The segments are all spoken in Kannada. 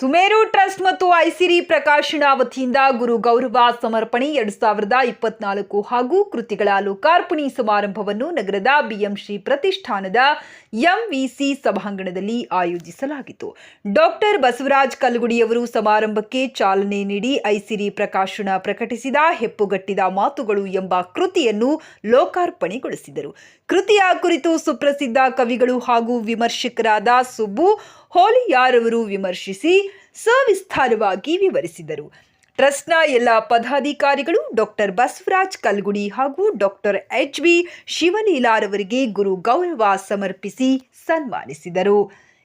ಸುಮೇರು ಟ್ರಸ್ಟ್ ಮತ್ತು ಐಸಿರಿ ಪ್ರಕಾಶನ ವತಿಯಿಂದ ಗುರು ಗೌರವ ಸಮರ್ಪಣೆ ಎರಡು ಸಾವಿರದ ಇಪ್ಪತ್ನಾಲ್ಕು ಹಾಗೂ ಕೃತಿಗಳ ಲೋಕಾರ್ಪಣೆ ಸಮಾರಂಭವನ್ನು ನಗರದ ಬಿಎಂಶ್ರೀ ಪ್ರತಿಷ್ಠಾನದ ಎಂವಿಸಿ ಸಭಾಂಗಣದಲ್ಲಿ ಆಯೋಜಿಸಲಾಗಿತ್ತು. ಡಾಕ್ಟರ್ ಬಸವರಾಜ್ ಕಲ್ಗುಡಿಯವರು ಸಮಾರಂಭಕ್ಕೆ ಚಾಲನೆ ನೀಡಿ ಐಸಿರಿ ಪ್ರಕಾಶನ ಪ್ರಕಟಿಸಿದ, ಹೆಪ್ಪುಗಟ್ಟಿದ ಮಾತುಗಳು ಎಂಬ ಕೃತಿಯನ್ನು ಲೋಕಾರ್ಪಣೆಗೊಳಿಸಿದರು. ಕೃತಿಯ ಕುರಿತು ಸುಪ್ರಸಿದ್ಧ ಕವಿಗಳು ಹಾಗೂ ವಿಮರ್ಶಕರಾದ ಸುಬ್ಬು ಹೋಲಿಯಾರವರು ವಿಮರ್ಶಿಸಿ ಸವಿಸ್ತಾರವಾಗಿ ವಿವರಿಸಿದರು. ಟ್ರಸ್ಟ್ನ ಎಲ್ಲ ಪದಾಧಿಕಾರಿಗಳು ಡಾಕ್ಟರ್ ಬಸವರಾಜ್ ಕಲ್ಗುಡಿ ಹಾಗೂ ಡಾಕ್ಟರ್ ಎಚ್ ಬಿ ಶಿವಲೀಲಾರವರಿಗೆ ಗುರು ಗೌರವ ಸಮರ್ಪಿಸಿ ಸನ್ಮಾನಿಸಿದರು.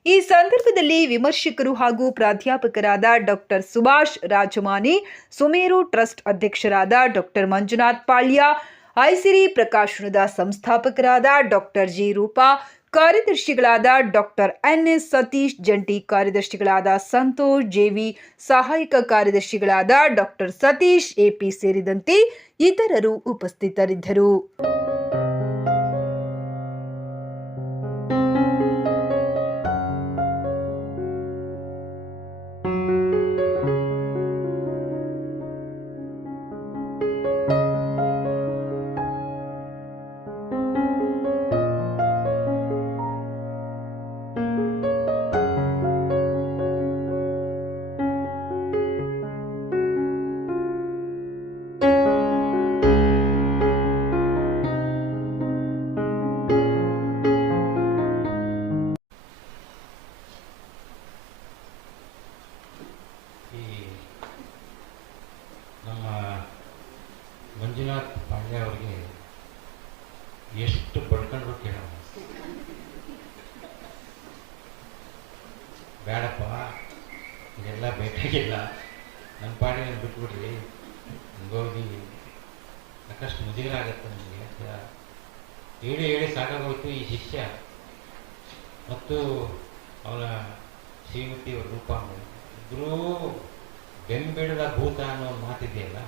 ಈ ಸಂದರ್ಭದಲ್ಲಿ ವಿಮರ್ಶಕರು ಹಾಗೂ ಪ್ರಾಧ್ಯಾಪಕರಾದ ಡಾಕ್ಟರ್ ಸುಭಾಷ್ ರಾಜಮಾನೆ ಸುಮೇರು ಟ್ರಸ್ಟ್ ಅಧ್ಯಕ್ಷರಾದ ಡಾಕ್ಟರ್ ಮಂಜುನಾಥ್ ಪಾಳ್ಯ ಐಸಿರಿ ಪ್ರಕಾಶನದ ಸಂಸ್ಥಾಪಕರಾದ ಡಾಕ್ಟರ್ ಜಿ ರೂಪಾ, ಕಾರ್ಯದರ್ಶಿಗಳಾದ ಡಾಕ್ಟರ್ ಎನ್ ಎಸ್ ಸತೀಶ್, ಜಂಟಿ ಕಾರ್ಯದರ್ಶಿಗಳಾದ ಸಂತೋಷ್ ಜೆವಿ ಸಹಾಯಕ ಕಾರ್ಯದರ್ಶಿಗಳಾದ ಡಾಕ್ಟರ್ ಸತೀಶ್ ಎಪಿ ಸೇರಿದಂತೆ ಇತರರು ಉಪಸ್ಥಿತರಿದ್ದರು. ನನಗೆ ಅಂತ ಹೇಳಿ ಹೇಳಿ ಸಾಕಾಗೋಯ್ತು ಈ ಶಿಷ್ಯ ಮತ್ತು ಅವನ ಶ್ರೀಮತಿ ಅವ್ರ ರೂಪ ಇಬ್ಬರೂ ಬೆಂಬಿಡದ ಭೂತ ಅನ್ನೋ ಮಾತಿದೆಯಲ್ಲ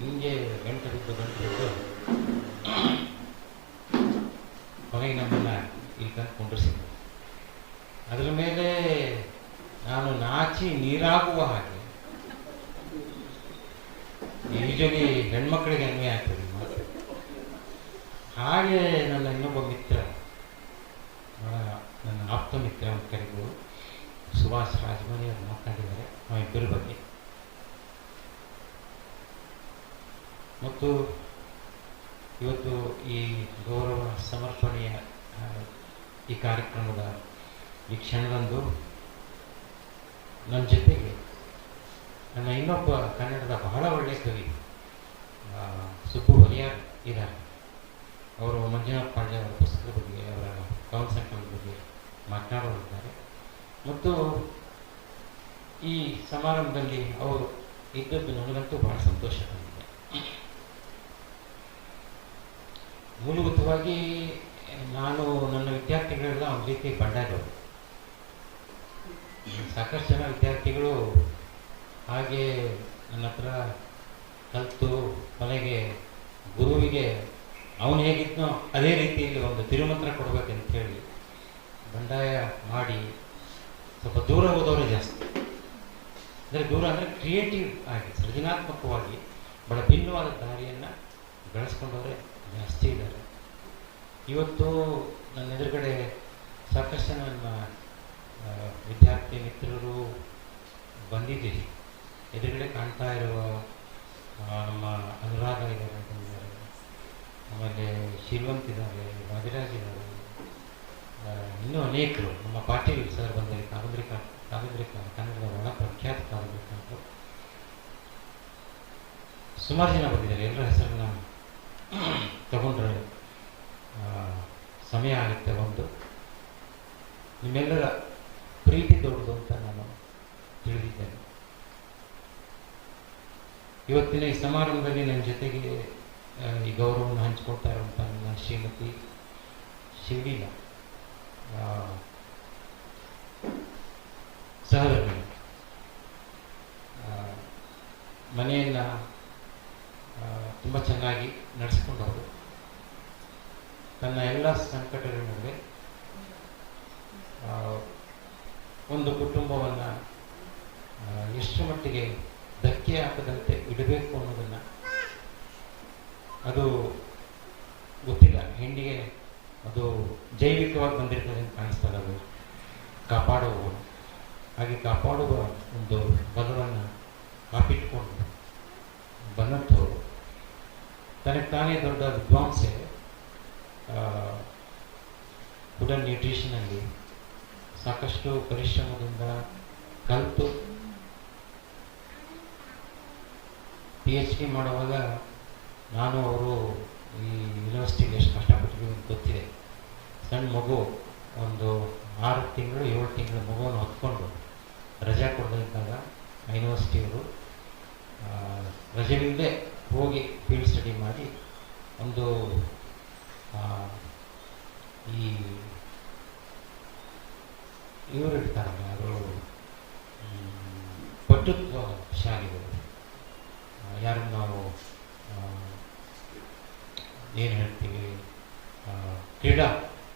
ಹಿಂಗೆ ಗಂಟೆ ಬಿದ್ದು ಗಂಟು ಬಿದ್ದು ಕೊನೆಗೆ ನಮ್ಮನ್ನ ಇಲ್ಲಿ ತಂದು ಕುಂಡ್ರಿಸಿದ್ರು. ಅದರ ಮೇಲೆ ನಾನು ನಾಚಿ ನೀರಾಗುವ ಹಾಗೆ ಯೂಶಲಿ ಹೆಣ್ಮಕ್ಳಿಗೆ ಅನ್ವಯ ಆಗ್ತದೆ. ಹಾಗೆ ನನ್ನ ಇನ್ನೊಬ್ಬ ಮಿತ್ರ ನನ್ನ ಆಪ್ತ ಮಿತ್ರ ಅಂತ ಕರೆದು ಸುಭಾಷ್ ರಾಜಮನಿ ಅವರು ಮಾತನಾಡಿದ್ದಾರೆ ನಾವಿಬ್ಬರ ಬಗ್ಗೆ. ಮತ್ತು ಇವತ್ತು ಈ ಗೌರವ ಸಮರ್ಪಣೆಯ ಈ ಕಾರ್ಯಕ್ರಮದ ಈ ಕ್ಷಣದಂದು ನನ್ನ ಜೊತೆಗೆ ನನ್ನ ಇನ್ನೊಬ್ಬ ಕನ್ನಡದ ಬಹಳ ಒಳ್ಳೆಯ ಕವಿ ಸುಬ್ಬು ಹೊಲಿಯಾರ್ ಇದ್ದಾರೆ. ಅವರು ಮಂಜುನಾಥ್ ಪಾಂಡೆ ಅವರ ಪುಸ್ತಕದ ಬಗ್ಗೆ, ಅವರ ಕವನ ಸಂಕಲನದ ಬಗ್ಗೆ ಮಾತನಾಡಲಿದ್ದಾರೆ ಮತ್ತು ಈ ಸಮಾರಂಭದಲ್ಲಿ ಅವರು ಇದ್ದದ್ದು ನನಗಂತೂ ಬಹಳ ಸಂತೋಷ ತಂದಿದೆ. ಮೂಲಭೂತವಾಗಿ, ನಾನು ನನ್ನ ವಿದ್ಯಾರ್ಥಿಗಳೆಲ್ಲ ಒಂದು ರೀತಿ ಬಂಡಾಯವರು ಸಾಕಷ್ಟು ಜನ ವಿದ್ಯಾರ್ಥಿಗಳು ಹಾಗೆ ನನ್ನ ಹತ್ರ ಕಲಿತು ಕೊನೆಗೆ ಗುರುವಿಗೆ ಅವನು ಹೇಗಿದ್ನೋ ಅದೇ ರೀತಿಯಲ್ಲಿ ಒಂದು ತಿರುಮಂತ್ರ ಕೊಡಬೇಕಂತ ಹೇಳಿ ಬಂಡಾಯ ಮಾಡಿ ಸ್ವಲ್ಪ ದೂರ ಹೋದವರೇ ಜಾಸ್ತಿ. ಅಂದರೆ ದೂರ ಅಂದರೆ ಕ್ರಿಯೇಟಿವ್ ಆಗಿ, ಸೃಜನಾತ್ಮಕವಾಗಿ ಬಹಳ ಭಿನ್ನವಾದ ದಾರಿಯನ್ನು ಬೆಳೆಸ್ಕೊಂಡವರೇ ಜಾಸ್ತಿ ಇದ್ದಾರೆ. ಇವತ್ತು ನನ್ನ ಎದುರುಗಡೆ ಸಾಕಷ್ಟು ನನ್ನ ವಿದ್ಯಾರ್ಥಿ ಮಿತ್ರರು ಬಂದಿದ್ದೀರಿ. ಎದುರುಗಡೆ ಕಾಣ್ತಾ ಇರುವ ನಮ್ಮ ಅನುರಾಧ ಆಮೇಲೆ ಶಿಲ್ವಂತ್ ಇದ್ದಾರೆ ವಾದಿರಾಜ್ ಇದ್ದಾರೆ. ಇನ್ನೂ ಅನೇಕರು, ನಮ್ಮ ಪಾಟೀಲ್ ಸರ್ ಬಂದರೆ ಕಾದಂಬರಿ ಕಾದಂಬರಿ ಕನ್ನಡದ ಒಳ ಪ್ರಖ್ಯಾತ ಕಾದಂಬರಿ ಅಂತ ಸುಮಾರು ಜನ ಬಂದಿದ್ದಾರೆ, ಎಲ್ಲರ ಹೆಸರನ್ನ ತಗೊಂಡ್ರೆ ಸಮಯ ಆಗುತ್ತೆ ಒಂದು. ನಿಮ್ಮೆಲ್ಲರ ಪ್ರೀತಿ ದೊಡ್ಡದು ಅಂತ ನಾನು ತಿಳಿದಿದ್ದೇನೆ. ಇವತ್ತಿನ ಈ ಸಮಾರಂಭದಲ್ಲಿ ನನ್ನ ಜೊತೆಗೆ ಈ ಗೌರವವನ್ನು ಹಂಚಿಕೊಡ್ತಾ ಇರುವಂಥ ನನ್ನ ಶ್ರೀಮತಿ ಶಿವಲೀಲ ಆ, ಮನೆಯನ್ನು ತುಂಬ ಚೆನ್ನಾಗಿ ನಡೆಸ್ಕೊಂಡವರು. ತನ್ನ ಎಲ್ಲ ಸಂಕಟಗಳ ನಡುವೆ ಒಂದು ಕುಟುಂಬವನ್ನು ಎಷ್ಟು ಮಟ್ಟಿಗೆ ಧಕ್ಕೆ ಹಾಕದಂತೆ ಇಡಬೇಕು ಅನ್ನೋದನ್ನು ಅದು ಗೊತ್ತಿಲ್ಲ. ಹೆಂಡಿಗೆ ಅದು ಜೈವಿಕವಾಗಿ ಬಂದಿರ್ತದೆ ಅಂತ ಕಾಣಿಸ್ತದೆ ಅದು ಕಾಪಾಡುವ ಹಾಗೆ ಕಾಪಾಡುವ ಒಂದು ಬಲವನ್ನು ಕಾಪಿಟ್ಕೊಂಡು ಬಂದಂಥವ್ರು. ತನಗೆ ತಾನೇ ದೊಡ್ಡ ವಿದ್ವಾಂಸೆ. ಫುಡ್ ನ್ಯೂಟ್ರಿಷನಲ್ಲಿ ಸಾಕಷ್ಟು ಪರಿಶ್ರಮದಿಂದ ಕಲಿತು ಪಿ ಎಚ್ ಡಿ ಮಾಡುವಾಗ ನಾನು ಅವರು ಈ ಯೂನಿವರ್ಸಿಟಿಗೆ ಎಷ್ಟು ಕಷ್ಟಪಟ್ಟಿದ್ದೀವಿ ಅಂತ ಗೊತ್ತಿದೆ. ಸಣ್ಣ ಮಗು ಒಂದು ಆರು ತಿಂಗಳು ಏಳು ತಿಂಗಳು ಮಗುವನ್ನು ಹೊತ್ಕೊಂಡು ರಜೆ ಕೊಡದಿದ್ದಾಗ ಯೂನಿವರ್ಸಿಟಿಯವರು ಆ, ರಜೆವಿಲ್ಲದೆ ಹೋಗಿ ಫೀಲ್ಡ್ ಸ್ಟಡಿ ಮಾಡಿ ಒಂದು ಈ ಇವರು ಇರ್ತಾರಲ್ಲ ಅವರು ಪಟುತ್ವ ಶಾಲೆಗಳು ಯಾರನ್ನು ನಾವು ಏನು ಹೇಳ್ತೀವಿ ಕ್ರೀಡಾ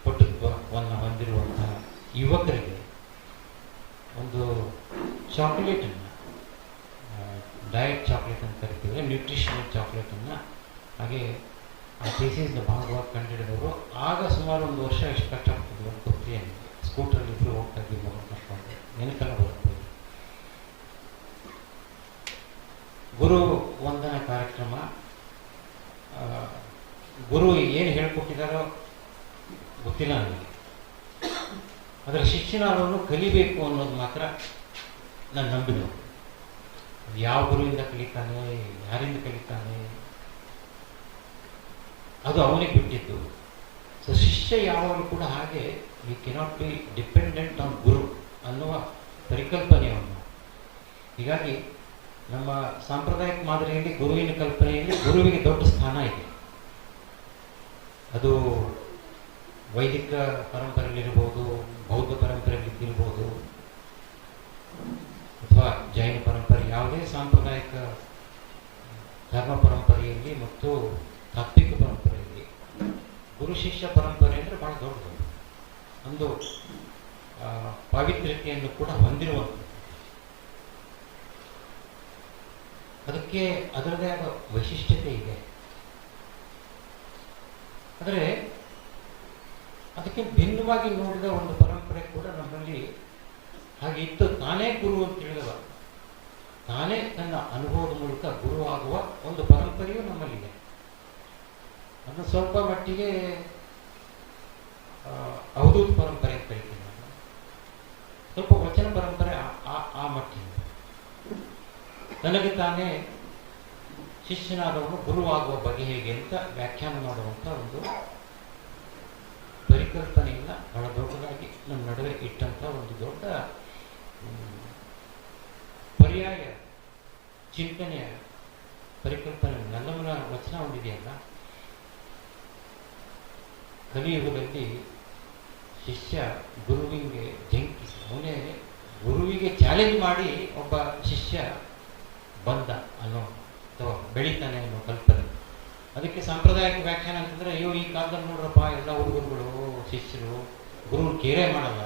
ಪಟುತ್ವವನ್ನು ಹೊಂದಿರುವಂತಹ ಯುವಕರಿಗೆ ಒಂದು ಚಾಕ್ಲೇಟನ್ನು ಡಯಟ್ ಚಾಕ್ಲೇಟ್ ಅಂತ ಕರಿತೀವಿ ನ್ಯೂಟ್ರಿಷನಲ್ ಚಾಕ್ಲೇಟನ್ನು ಹಾಗೆ ಆ ಥೀಸಿಸ್ನ ಭಾಗವಾಗಿ ಕಂಡುಹಿಡಿದವರು ಆಗ ಸುಮಾರು ಒಂದು ವರ್ಷ ಎಷ್ಟು ಆಗ್ತದೆ ಅಂತ ನನಗೆ ಸ್ಕೂಟರಲ್ಲಿ ಇಬ್ಬರು ಹೋಗ್ತಾ ಇದ್ವಿ ಮಗು ಬರ್ತದೆ ಗುರು ವಂದನ ಕಾರ್ಯಕ್ರಮ ಗುರು ಏನು ಹೇಳ್ಕೊಟ್ಟಿದ್ದಾರೋ ಗೊತ್ತಿಲ್ಲ ನನಗೆ. ಅದರ ಶಿಕ್ಷಣವನ್ನು ಕಲಿಬೇಕು ಅನ್ನೋದು ಮಾತ್ರ ನಾನು ನಂಬಿದ್ದು ಯಾವ ಗುರುವಿಂದ ಕಲಿತಾನೆ, ಯಾರಿಂದ ಕಲಿತಾನೆ. ಅದು ಅವನಿಗೆ ಬಿಟ್ಟಿದ್ದು. ಸೊ ಶಿಷ್ಯ ಯಾವಾಗಲೂ ಕೂಡ ಹಾಗೆ you cannot be dependent on guru ಅನ್ನುವ ಪರಿಕಲ್ಪನೆಯನ್ನು ಹೀಗಾಗಿ ನಮ್ಮ ಸಾಂಪ್ರದಾಯಿಕ ಮಾದರಿಯಲ್ಲಿ ಗುರುವಿನ ಕಲ್ಪನೆಯಲ್ಲಿ ಗುರುವಿಗೆ ದೊಡ್ಡ ಸ್ಥಾನ ಇದೆ. ಅದು ವೈದಿಕ ಪರಂಪರೆಯಲ್ಲಿರ್ಬೋದು, ಬೌದ್ಧ ಪರಂಪರೆಯಲ್ಲಿ ಇರ್ಬೋದು ಅಥವಾ ಜೈನ ಪರಂಪರೆ, ಯಾವುದೇ ಸಾಂಪ್ರದಾಯಿಕ ಧರ್ಮ ಪರಂಪರೆಯಲ್ಲಿ ಮತ್ತು ತಾತ್ವಿಕ ಪರಂಪರೆಯಲ್ಲಿ. ಗುರು ಶಿಷ್ಯ ಪರಂಪರೆ ಅಂದರೆ ಬಹಳ ದೊಡ್ಡದು. ಒಂದು ಪಾವಿತ್ರ್ಯತೆಯನ್ನು ಕೂಡ ಹೊಂದಿರುವಂಥದ್ದು. ಅದಕ್ಕೆ ಅದರದೇ ಆದ ವೈಶಿಷ್ಟ್ಯತೆ ಇದೆ. ಆದರೆ ಅದಕ್ಕೆ ಭಿನ್ನವಾಗಿ ನೋಡಿದ ಒಂದು ಪರಂಪರೆ ಕೂಡ ನಮ್ಮಲ್ಲಿ ಹಾಗೆ ಇತ್ತು. ತಾನೇ ಗುರು ಅಂತ ಹೇಳಿದವ. ತಾನೇ ತನ್ನ ಅನುಭವದ ಮೂಲಕ ಗುರು ಆಗುವ ಒಂದು ಪರಂಪರೆಯೂ ನಮ್ಮಲ್ಲಿದೆ. ಅದನ್ನು ಸ್ವಲ್ಪ ಮಟ್ಟಿಗೆ ಅವಧೂತ್ ಪರಂಪರೆ ಅಂತ ಹೇಳ್ತೀನಿ ನಾನು. ಸ್ವಲ್ಪ ವಚನ ಪರಂಪರೆ ಆ- ಆ ಮಟ್ಟಿಗೆ. ನನಗೆ ತಾನೇ ಶಿಷ್ಯನಾದವನು ಗುರುವಾಗುವ ಬಗೆ ಹೇಗೆ ಅಂತ ವ್ಯಾಖ್ಯಾನ ಮಾಡುವಂಥ ಒಂದು ಪರಿಕಲ್ಪನೆಯನ್ನು ಬಹಳ ದೊಡ್ಡದಾಗಿ ನಮ್ಮ ನಡುವೆ ಇಟ್ಟಂಥ ಒಂದು ದೊಡ್ಡ ಪರ್ಯಾಯ ಚಿಂತನೆಯ ಪರಿಕಲ್ಪನೆ ನಲ್ಲಮನ ವಚನ ಒಂದಿದೆಯಲ್ಲ ಕಲಿಯುಗದಲ್ಲಿ ಶಿಷ್ಯ ಗುರುವಿಗೆ ಜಂಕಿಸಿ, ಅವನೇ ಗುರುವಿಗೆ ಚಾಲೆಂಜ್ ಮಾಡಿ ಒಬ್ಬ ಶಿಷ್ಯ ಬಂದ ಅನ್ನೋ ಅಥವಾ ಬೆಳಿತಾನೆ ಅನ್ನೋ ಕಲ್ಪನೆ ಅದಕ್ಕೆ ಸಾಂಪ್ರದಾಯಿಕ ವ್ಯಾಖ್ಯಾನ ಅಂತಂದ್ರೆ, ಅಯ್ಯೋ, ಈ ಕಾಲದಲ್ಲಿ ನೋಡ್ರಪ್ಪ, ಎಲ್ಲ ಹುಡುಗರುಗಳು, ಶಿಷ್ಯರು ಗುರು ಕೇರೆ ಮಾಡಲ್ಲ.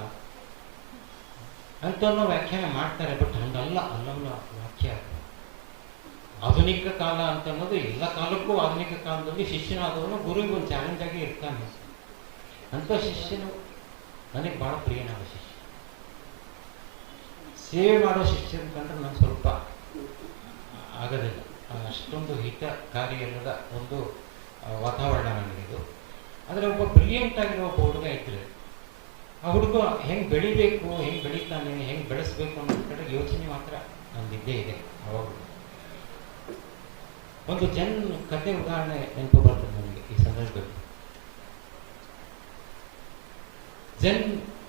ಅಂತ ಅನ್ನೋ ವ್ಯಾಖ್ಯಾನ ಮಾಡ್ತಾರೆ, ಬಟ್ ಹಂಗಲ್ಲ ಅನ್ನೋ ವಾಕ್ಯ ಆಧುನಿಕ ಕಾಲ ಅಂತ ಅನ್ನೋದು ಎಲ್ಲ ಕಾಲಕ್ಕೂ ಆಧುನಿಕ ಕಾಲದಲ್ಲಿ ಶಿಷ್ಯನಾದವನು ಗುರುವಿಗೆ ಒಂದು ಚಾಲೆಂಜ್ ಆಗಿ ಇರ್ತಾನೆ. ಅಂತ ಶಿಷ್ಯನು, ನನಗೆ ಭಾಳ ಪ್ರಿಯನಾದ ಶಿಷ್ಯ. ಸೇವೆ ಮಾಡೋ ಶಿಷ್ಯ ಅಂತಂದ್ರೆ ನಾನು ಸ್ವಲ್ಪ ಆಗೋದಿಲ್ಲ. ಅಷ್ಟೊಂದು ಹಿತಕಾರಿಯಲ್ಲದ ಒಂದು ವಾತಾವರಣವಾಗಿದ್ದು ಆದರೆ ಒಬ್ಬ ಬ್ರಿಲಿಯಂಟ್ ಆಗಿರೋ ಒಬ್ಬ ಹುಡುಗ ಇದ್ರೆ, ಆ ಹುಡುಗ ಹೆಂಗೆ ಬೆಳಿಬೇಕು, ಹೆಂಗೆ ಬೆಳಿತಾನೆ, ಹೆಂಗೆ ಬೆಳೆಸ್ಬೇಕು ಅನ್ನೋ ಕಡೆ ಯೋಚನೆ ಮಾತ್ರ ನಂದಿದ್ದೇ ಇದೆ ಅವಾಗ ಒಂದು ಜನ್ ಕತೆ ಉದಾಹರಣೆ ನೆನಪು ಬರ್ತದೆ ನನಗೆ ಈ ಸಂದರ್ಭದಲ್ಲಿ. ಜನ್,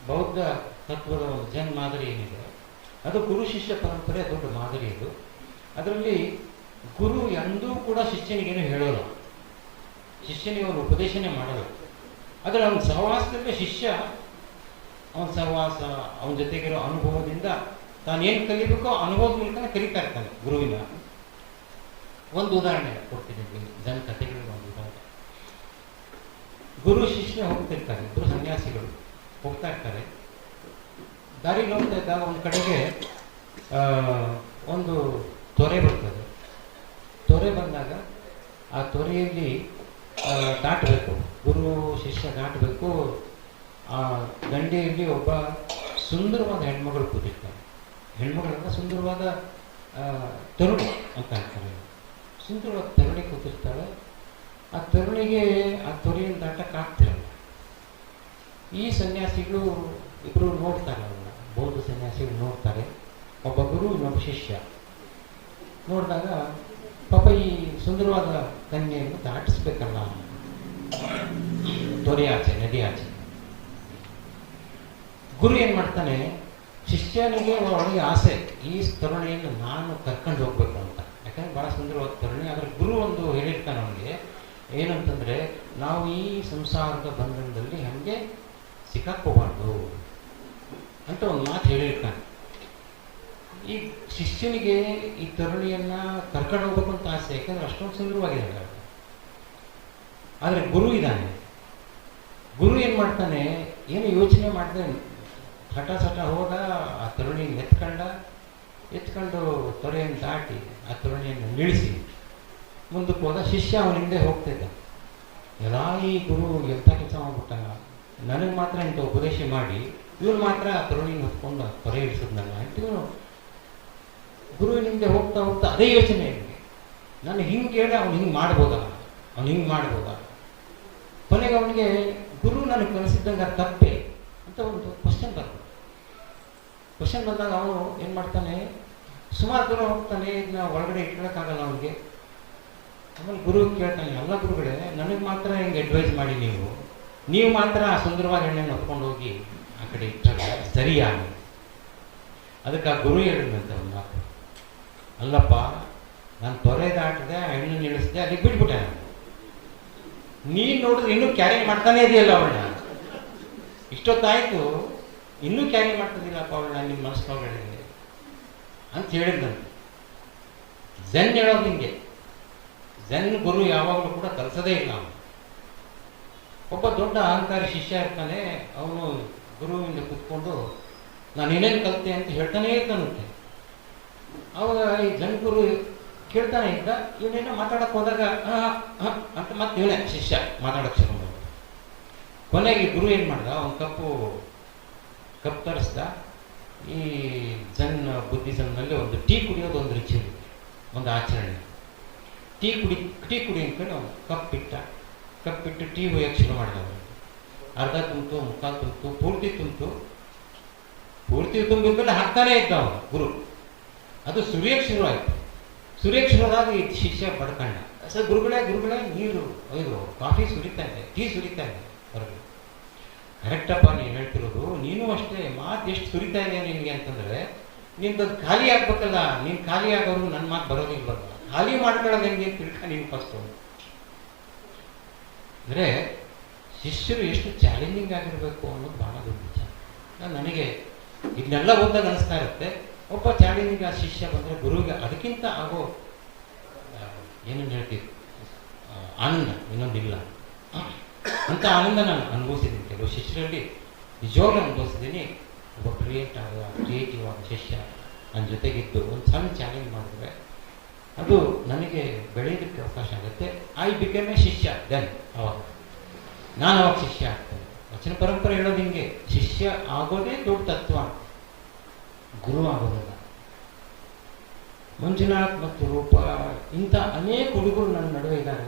ಬೌದ್ಧ ತತ್ವದ ಒಂದು ಜನ್ ಮಾದರಿ ಏನಿದೆ, ಅದು ಗುರು ಶಿಷ್ಯ ಪರಂಪರೆ ದೊಡ್ಡ ಮಾದರಿ ಇದು. ಅದರಲ್ಲಿ ಗುರು ಎಂದೂ ಕೂಡ ಶಿಷ್ಯನಿಗೇನು ಹೇಳೋಲ್ಲ. ಶಿಷ್ಯನಿಗೆ ಅವನು ಉಪದೇಶನೇ ಮಾಡಲ್ಲ. ಆದರೆ ಅವನ ಸಹವಾಸದಿಂದ ಶಿಷ್ಯ, ಅವನ ಸಹವಾಸ, ಅವನ ಜೊತೆಗಿರೋ ಅನುಭವದಿಂದ ತಾನೇನು ಕಲಿಬೇಕೋ ಅನುಭವದ ಮೂಲಕ ಕಲಿತಾ ಇರ್ತಾನೆ ಗುರುವಿನ. ಒಂದು ಉದಾಹರಣೆ ಕೊಡ್ತೀನಿ ಜನ ಕಥೆಗಳಿಗೆ ಒಂದು ಉದಾಹರಣೆ. ಗುರು ಶಿಷ್ಯ ಹೋಗ್ತಿರ್ತಾರೆ ಗುರು ಸನ್ಯಾಸಿಗಳು ಹೋಗ್ತಾ ಇರ್ತಾರೆ. ದಾರಿ ನೋಡ್ತಾ ಇದ್ದಾಗ ಒಂದು ಕಡೆಗೆ ಒಂದು ತೊರೆ ಬರ್ತದೆ. ಆ ತೊರೆಯಲ್ಲಿ ದಾಟಬೇಕು ಗುರು, ಶಿಷ್ಯ ದಾಟಬೇಕು ಆ ದಂಡೆಯಲ್ಲಿ ಒಬ್ಬ ಸುಂದರವಾದ ಹೆಣ್ಮಗಳು ಕೂತಿರ್ತಾರೆ. ಹೆಣ್ಮಗಳನ್ನ ಸುಂದರವಾದ ತರುಣಿ ಅಂತ ಅಂತಾರೆ. ಸುಂದರವಾದ ತರುಣಿ ಕೂತಿರ್ತಾಳೆ. ಆ ತರುಣಿಗೆ ಆ ತೊರೆಯನ್ನು ದಾಟಕ್ಕೆ ಆಗ್ತಿರಲ್ಲ. ಈ ಸನ್ಯಾಸಿಗಳು ಇಬ್ಬರು ನೋಡ್ತಾರೆ ಅವನ್ನ ಬೌದ್ಧ ಸನ್ಯಾಸಿಗಳು ನೋಡ್ತಾರೆ. ಒಬ್ಬ ಗುರು, ಇನ್ನೊಬ್ಬ ಶಿಷ್ಯ. ನೋಡಿದಾಗ ಪಾಪ ಈ ಸುಂದರವಾದ ಕನ್ಯೆಯನ್ನು ದಾಟಿಸ್ಬೇಕಲ್ಲ. ತೊರೆ ಆಚೆ, ನದಿ ಆಚೆ. ಗುರು ಏನು ಮಾಡ್ತಾನೆ, ಶಿಷ್ಯನಿಗೆ ಅವನಿಗೆ ಆಸೆ, ಈ ತರುಣಿಯನ್ನು ನಾನು ಕರ್ಕೊಂಡು ಹೋಗ್ಬೇಕು ಅಂತ. ಯಾಕಂದ್ರೆ ಭಾಳ ಸುಂದರವಾದ ತರುಣಿ, ಆದರೆ ಗುರು ಒಂದು ಹೇಳಿರ್ತಾನೆ ಅವನಿಗೆ, ಏನಂತಂದರೆ, ನಾವು ಈ ಸಂಸಾರದ ಬಂಧನದಲ್ಲಿ ಹಾಗೆ ಸಿಕ್ಕಾಕೋಬಾರ್ದು ಅಂತ ಒಂದು ಮಾತು ಹೇಳಿರ್ತಾನೆ. ಈ ಶಿಷ್ಯನಿಗೆ ಈ ತರುಣಿಯನ್ನ ಕರ್ಕೊಂಡು ಹೋಗ್ಬೇಕು ಅಂತ ಆಸೆ, ಯಾಕಂದ್ರೆ ಅಷ್ಟೊಂದು ಅವಳು. ಆದರೆ ಗುರು ಇದ್ದಾನೆ. ಗುರು ಏನು ಮಾಡ್ತಾನೆ, ಏನು ಯೋಚನೆ ಮಾಡಿದೆ ಹಠ ಸಠ ಹೋದ, ಆ ತರುಣಿ ಎತ್ಕೊಂಡ, ಎತ್ಕೊಂಡು ತೊರೆಯನ್ನು ದಾಟಿ ಆ ತರುಣಿಯನ್ನು ನಿಲ್ಲಿಸಿ, ಮುಂದಕ್ಕೆ ಹೋದ ಶಿಷ್ಯ ಅವನ ಹಿಂದೆ ಹೋಗ್ತಿದ್ದ ಎಲ್ಲ ಈ ಗುರು ಎಂಥ ಕೆಲಸ ಮಾಡ್ಬಿಟ್ಟ? ನನಗೆ ಮಾತ್ರ ಇಂಥ ಉಪದೇಶ ಮಾಡಿ, ಇವನು ಮಾತ್ರ ಆ ತರುಣಿನ ಹೊತ್ಕೊಂಡು ತೊರೆ ಇಳಿಸಿದ್ನಲ್ಲ ಅಂತ ಇವನು ಗುರುವಿನ ಹಿಂದೆ ಹೋಗ್ತಾ ಹೋಗ್ತಾ ಅದೇ ಯೋಚನೆ ಇದೆ. ನಾನು ಹಿಂಗೆ ಹೇಳಿ ಅವ್ನು ಹಿಂಗೆ ಮಾಡ್ಬೋದಲ್ಲ ಅವ್ನು ಹಿಂಗೆ ಮಾಡ್ಬೋದಲ್ಲ ಕೊನೆಗೆ ಅವನಿಗೆ, ಗುರು ನನಗೆ ಕಲಿಸಿದ್ದಂಗೆ ತಪ್ಪೆ ಅಂತ ಒಂದು ಕ್ವಶನ್ ಬರ್ತದೆ ಕ್ವಶನ್ ಬಂದಾಗ ಅವನು ಏನು ಮಾಡ್ತಾನೆ? ಸುಮಾರು ದೂರ ಹೋಗ್ತಾನೆ ಇದನ್ನ ಒಳಗಡೆ ಇಟ್ಕೊಳಕ್ಕಾಗಲ್ಲ ಅವನಿಗೆ. ಆಮೇಲೆ ಗುರು ಕೇಳ್ತಾನೆ ಎಲ್ಲ ಗುರುಗಳೇ, ನನಗೆ ಮಾತ್ರ ಹಿಂಗೆ ಅಡ್ವೈಸ್ ಮಾಡಿ ನೀವು. ನೀವು ಮಾತ್ರ ಆ ಸುಂದರವಾದ ಹೆಣ್ಣನ್ನು ಹೊತ್ಕೊಂಡು ಹೋಗಿ ಆ ಕಡೆ ಇಟ್ಟಾಗ ಸರಿಯಾಗಿ ಅದಕ್ಕೆ ಆ ಗುರು ಹೇಳಿದಂತೆ ಒಂದು ಮಾತು. ಅಲ್ಲಪ್ಪ, ನಾನು ತೊರೆ ದಾಟಿದೆ ಹೆಣ್ಣು ನಿಲ್ಲಿಸಿದೆ ಅದಕ್ಕೆ ಬಿಟ್ಬಿಟ್ಟೆ ನಾನು. ನೀನು ನೋಡಿದ್ರೆ ಇನ್ನೂ ಕ್ಯಾರಿ ಮಾಡ್ತಾನೆ ಇದೆಯಲ್ಲ ಅವಳನ್ನ? ಇಷ್ಟೊತ್ತಾಯ್ತು, ಇನ್ನೂ ಕ್ಯಾರಿ ಮಾಡ್ತಿದ್ದಿಲ್ಲಪ್ಪ ಅವಳನ್ನ ನಿಮ್ಮ ಮನಸ್ಸಿನೊಳಗಡೆ. ಅಂತ ಹೇಳಿದಂತೆ ಜನ್ ಹೇಳೋದು ನಿಮಗೆ ಜನ್ ಗುರು ಯಾವಾಗಲೂ ಕೂಡ ಕಲಿಸೋದೇ ಇಲ್ಲ ಅವನು. ಒಬ್ಬ ದೊಡ್ಡ ಅಹಂಕಾರಿ ಶಿಷ್ಯ ಇರ್ತಾನೆ, ಅವನು ಗುರುವಿಂದ ಕೂತ್ಕೊಂಡು, ನಾನು ಏನೇನು ಕಲಿತೆ ಅಂತ ಹೇಳ್ತಾನೇ ಇರ್ತಾನಂತೆ. ಅವಾಗ ಈ ಜನ್ ಗುರು ಕೇಳ್ತಾನೆ ಇದ್ದ ಇವನೇನೋ ಮಾತಾಡಕ್ಕೆ ಹೋದಾಗ ಅಂತ ಮತ್ತೆ ಇವನೇ ಶಿಷ್ಯ ಮಾತಾಡಕ್ಕೆ ಶುರು ಮಾಡಿದ ಕೊನೆಗೆ ಗುರು ಏನು ಮಾಡ್ದ ಒಂದು ಕಪ್ಪು, ಕಪ್ ತರಿಸ್ದ. ಈ ಜನ್ ಬುದ್ಧಿಸಮ್ನಲ್ಲಿ ಒಂದು ಟೀ ಕುಡಿಯೋದು ಒಂದು ರುಚಿ ಒಂದು ಆಚರಣೆ. ಟೀ ಕುಡಿ ಟೀ ಕುಡಿ ಅಂದ್ಕೊಂಡು ಅವ್ನು ಕಪ್ ಇಟ್ಟ. ಕಪ್ ಇಟ್ಟು ಟೀ ಒಯ್ಯಕ್ಕೆ ಶುರು ಮಾಡ್ದ ಅರ್ಧ ತುಂಬಿತು ಮುಖ ತುಂಬಿತು, ಪೂರ್ತಿ ತುಂಬಿತು. ಪೂರ್ತಿ ತುಂಬಿದ್ಮೇಲೆ ಹಾಕ್ತಾನೆ ಇದ್ದ ಅವನು ಗುರು. ಅದು ಸುರಿಯಕ್ಕೆ ಶುರುವಾಯಿತು ಸುರಿಯಕ್ಕೆ ಶುರುವಾದಾಗ ಶಿಷ್ಯ ಪಡ್ಕಂಡ ಸರ್, ಗುರುಗಳೇ ಗುರುಗಳೇ, ನೀರು, ಇದು, ಕಾಫಿ ಸುರಿತಾ ಇದೆ, ಟೀ ಸುರಿತಾ ಇದೆ ಹೊರಗೆ. ಕರೆಕ್ಟಪ್ಪ ನೀನು ಹೇಳ್ತಿರೋದು. ನೀನು ಅಷ್ಟೇ, ಮಾತು ಎಷ್ಟು ಸುರಿತಾ ಇದೆ ನಿನಗೆ ಅಂತಂದ್ರೆ, ನಿಂದದು ಖಾಲಿ ಆಗ್ಬೇಕಲ್ಲ, ನೀನು ಖಾಲಿ ಆಗೋರು ನನ್ನ ಮಾತು ಬರೋದಿಲ್ಲ ಖಾಲಿ ಮಾಡ್ಕೊಳ್ಳೋದು ಹೆಂಗೆ ತಿಳ್ಕ ನೀನು ಫಸ್ಟು ಅಂದರೆ, ಶಿಷ್ಯರು ಎಷ್ಟು ಚಾಲೆಂಜಿಂಗ್ ಆಗಿರಬೇಕು ಅನ್ನೋದು ಭಾಳ ದೊಡ್ಡ ವಿಚಾರ. ನನಗೆ ಇದನ್ನೆಲ್ಲ ಓದಾಗ ಅನಿಸ್ತಾ ಇರುತ್ತೆ. ಒಬ್ಬ ಚಾಲೆಂಜಿಂಗ್ ಆ ಶಿಷ್ಯ ಬಂದರೆ ಗುರುವಿಗೆ ಅದಕ್ಕಿಂತ ಆಗೋ ಏನನ್ನು ಏನೇನು ಹೇಳ್ತೀವಿ ಆನಂದ ಇನ್ನೊಂದಿಲ್ಲ ಅಂತ ಆನಂದ ನಾನು ಅನುಭವಿಸಿದ್ದೀನಿ. ಕೆಲವು ಶಿಷ್ಯರಲ್ಲಿ ನಿಜವಾಗ್ಲೂ ಅನುಭವಿಸಿದ್ದೀನಿ. ಒಬ್ಬ ಕ್ರಿಯೇಟ್ ಆದ ಕ್ರಿಯೇಟಿವ್ ಆದ ಶಿಷ್ಯ ನನ್ನ ಜೊತೆಗಿದ್ದು. ಒಂದು ಸಣ್ಣ ಚಾಲೆಂಜ್ ಮಾಡಿದ್ರೆ ಅದು ನನಗೆ ಬೆಳೆಯೋದಕ್ಕೆ ಅವಕಾಶ ಆಗುತ್ತೆ. ಐ ಬಿಕಮ್ ಶಿಷ್ಯ ದೆನ್ ಅವಾಗ. ನಾನು ಅವಾಗ ಶಿಷ್ಯ ಆಗ್ತೇನೆ. ವಚನ ಪರಂಪರೆ ಹೇಳೋದು ಹಿಂಗೆ. ಶಿಷ್ಯ ಆಗೋದೇ ದೊಡ್ಡ ತತ್ವ. ಗುರು ಆಗೋದಿಲ್ಲ ಮಂಜುನಾಥ್ ಮತ್ತು ರೂಪ, ಇಂಥ ಅನೇಕ ಹುಡುಗರು ನನ್ನ ನಡುವೆ ಇದ್ದಾರೆ.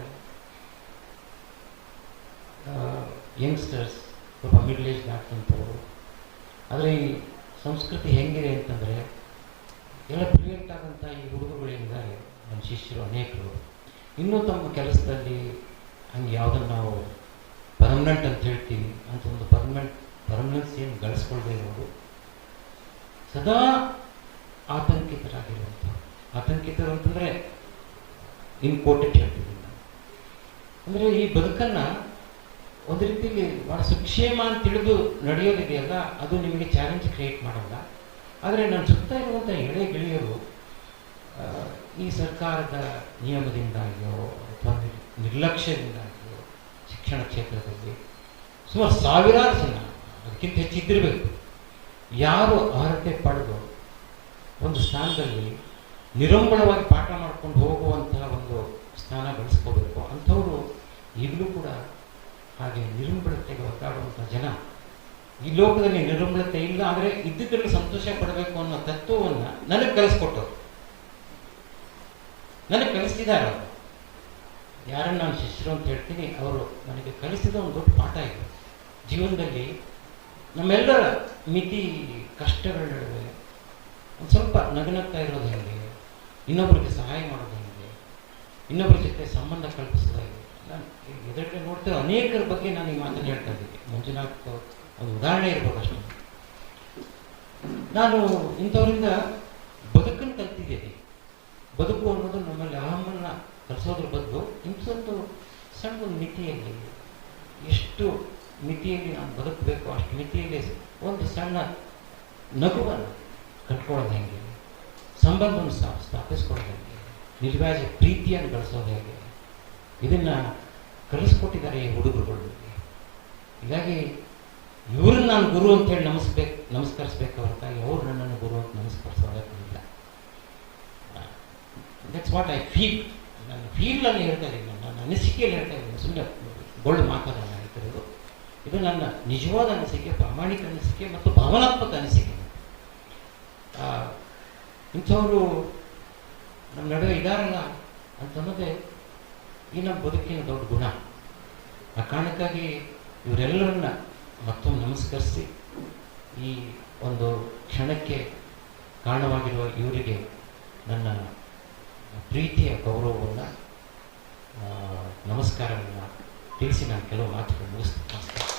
ಯಂಗ್ಸ್ಟರ್ಸ್ ಸ್ವಲ್ಪ ಮಿಡ್ಲ್ ಏಜ್ ಆಗ್ತಂಥವ್ರು ಆದರೆ ಈ ಸಂಸ್ಕೃತಿ ಹೆಂಗಿದೆ ಅಂತಂದರೆ, ಎಲ್ಲ ಬ್ರಿಲಿಯಂಟ್ ಆದಂಥ ಈ ಹುಡುಗರುಗಳೇನಿದ್ದಾರೆ ನಮ್ಮ ಶಿಷ್ಯರು ಅನೇಕರು. ಇನ್ನೂ ತಮ್ಮ ಕೆಲಸದಲ್ಲಿ ಹಂಗೆ ಯಾವುದನ್ನು ನಾವು ಪರ್ಮನೆಂಟ್ ಅಂತ ಹೇಳ್ತೀವಿ ಅಂತ ಒಂದು ಪರ್ಮನೆಂಟ್ ಪರ್ಮನೆನ್ಸಿಯನ್ನು ಗಳಿಸ್ಕೊಳ್ದೇ ಇರೋರು ಸದಾ ಆತಂಕಿತರಾಗಿರುವಂಥ ಆತಂಕಿತರು ಅಂತಂದರೆ ಇಂಪೋರ್ಟೆಡ್ ಹೇಳ್ತೀವಿ ಅಂದರೆ ಈ ಬದುಕನ್ನು ಒಂದು ರೀತಿಯಲ್ಲಿ ಭಾಳ ಸುಕ್ಷೇಮ ಅಂತ ತಿಳಿದು ನಡೆಯೋದಿದೆಯಲ್ಲ, ಅದು ನಿಮಗೆ ಚಾಲೆಂಜ್ ಕ್ರಿಯೇಟ್ ಮಾಡಲ್ಲ. ಆದರೆ ನನ್ನ ಸುತ್ತ ಇರುವಂಥ ಎಳೆ ಗೆಳೆಯರು ಈ ಸರ್ಕಾರದ ನಿಯಮದಿಂದಾಗಿಯೋ ಅಥವಾ ನಿರ್- ನಿರ್ಲಕ್ಷ್ಯದಿಂದಾಗಿಯೋ ಶಿಕ್ಷಣ ಕ್ಷೇತ್ರದಲ್ಲಿ ಸುಮಾರು ಸಾವಿರಾರು ಜನ ಅದಕ್ಕಿಂತ ಹೆಚ್ಚಿದ್ದಿರಬೇಕು. ಯಾರು ಅರ್ಹತೆ ಪಡೆದು ಒಂದು ಸ್ಥಾನದಲ್ಲಿ ನಿರಂಬಳವಾಗಿ ಪಾಠ ಮಾಡ್ಕೊಂಡು ಹೋಗುವಂತಹ ಒಂದು ಸ್ಥಾನ ಗಳಿಸ್ಕೋಬೇಕು. ಅಂಥವರು ಈಗಲೂ ಕೂಡ ಹಾಗೆ ನಿರಂಬಳತೆಗೆ ಒತ್ತಾಡುವಂಥ ಜನ. ಈ ಲೋಕದಲ್ಲಿ ನಿರಂಬಳತೆ ಇಲ್ಲ ಆದರೆ ಇದ್ದಿದ್ರಲ್ಲಿ ಸಂತೋಷ ಪಡಬೇಕು ಅನ್ನೋ ತತ್ವವನ್ನು ನನಗೆ ಕಲಿಸ್ಕೊಟ್ಟರು ನನಗೆ ಕಲಿಸ್ತಿದ್ದಾರೆ ಅವರು. ಯಾರನ್ನು ನಾನು ಶಿಷ್ಯರು ಅಂತ ಹೇಳ್ತೀನಿ, ಅವರು ನನಗೆ ಕಲಿಸಿದ ಒಂದು ದೊಡ್ಡ ಪಾಠ ಇದೆ. ಜೀವನದಲ್ಲಿ ನಮ್ಮೆಲ್ಲರ ಮಿತಿ ಕಷ್ಟಗಳ ನಡುವೆ ಒಂದು ಸ್ವಲ್ಪ ನಗನಗ್ತಾ ಇರೋದು ಹೇಗೆ? ಇನ್ನೊಬ್ಬರಿಗೆ ಸಹಾಯ ಮಾಡೋದು ಹೇಗೆ? ಇನ್ನೊಬ್ಬರ ಜೊತೆ ಸಂಬಂಧ ಕಲ್ಪಿಸೋದು ಹೇಗೆ? ನಾನು ಎದುರುಗಡೆ ನೋಡ್ತಿರೋ ಅನೇಕರ ಬಗ್ಗೆ ನಾನು ಈ ಮಾತನ್ನು ಹೇಳ್ತಾ ಇದ್ದೀನಿ. ಮಂಜುನಾಥ್ ಒಂದು ಉದಾಹರಣೆ ಇರ್ಬೋದು ಅಷ್ಟೇ. ನಾನು ಇಂಥವರಿಂದ ಬದುಕನ್ನು ಕಲ್ತಿದ್ದೀನಿ. ಬದುಕು ಅನ್ನೋದು ನಮ್ಮಲ್ಲಿ ಅಹಮನ್ನ ಕಲಿಸೋದ್ರ ಬದಲು ಇಂಥೊಂದು ಸಣ್ಣ ಒಂದು ಮಿತಿಯಲ್ಲಿ ಎಷ್ಟು ಮಿತಿಯಲ್ಲಿ ನಾನು ಬದುಕಬೇಕು, ಅಷ್ಟು ಮಿತಿಯಲ್ಲಿ ಒಂದು ಸಣ್ಣ ನಗುವನ್ನು ಕಟ್ಕೊಳ್ಳೋದು ಹೇಗೆ? ಸಂಬಂಧವನ್ನು ಸ್ಥಾ- ಸ್ಥಾಪಿಸ್ಕೊಳ್ಳೋದು ಹೇಗೆ? ನಿರ್ವ್ಯಾಜ ಪ್ರೀತಿಯನ್ನು ಬೆಳೆಸೋದು ಹೇಗೆ? ಇದನ್ನು ಕಲಿಸ್ಕೊಟ್ಟಿದ್ದಾರೆ ಈ ಹುಡುಗರುಗಳು. ಹೀಗಾಗಿ ಇವ್ರನ್ನ ನಾನು ಗುರು ಅಂತೇಳಿ ನಮಸ್ಬೇಕು ನಮಸ್ಕರಿಸ್ಬೇಕು ಹೊರತಾಗಿ ಅವ್ರು ನನ್ನನ್ನು ಗುರು ಅಂತ ನಮಸ್ಕರಿಸೋದಕ್ಕಿಲ್ಲ ದಟ್ಸ್ ವಾಟ್ ಐ ಫೀಲ್ ನಾನು ಫೀಲಲ್ಲಿ ಹೇಳ್ತಾ ಇದ್ದೀನಿ, ನನ್ನ ಅನಿಸಿಕೆಯಲ್ಲಿ ಹೇಳ್ತಾ ಇದ್ದೀನಿ. ಸುಮ್ಮನೆ ಗೋಲ್ಡ್ ಹೇಳ್ತಿರೋದು ಇದು ನನ್ನ ನಿಜವಾದ ಅನಿಸಿಕೆ, ಪ್ರಾಮಾಣಿಕ ಅನಿಸಿಕೆ ಮತ್ತು ಭಾವನಾತ್ಮಕ ಅನಿಸಿಕೆ. ಇಂಥವರು ನಮ್ಮ ನಡುವೆ ಇದಾರಲ್ಲ ಅಂತನ್ನೋದೇ ಈ ನಮ್ಮ ಬದುಕಿನ ದೊಡ್ಡ ಗುಣ. ಆ ಕಾರಣಕ್ಕಾಗಿ ಇವರೆಲ್ಲರನ್ನ ಮತ್ತೊಮ್ಮೆ ನಮಸ್ಕರಿಸಿ, ಈ ಒಂದು ಕ್ಷಣಕ್ಕೆ ಕಾರಣವಾಗಿರುವ ಇವರಿಗೆ ನನ್ನ ಪ್ರೀತಿಯ ಗೌರವವನ್ನು ನಮಸ್ಕಾರವನ್ನು ತಿಳಿಸಿ ನಾನು ಕೆಲವು ಮಾತುಗಳು ಮುಗಿಸ್ತೀನಿ.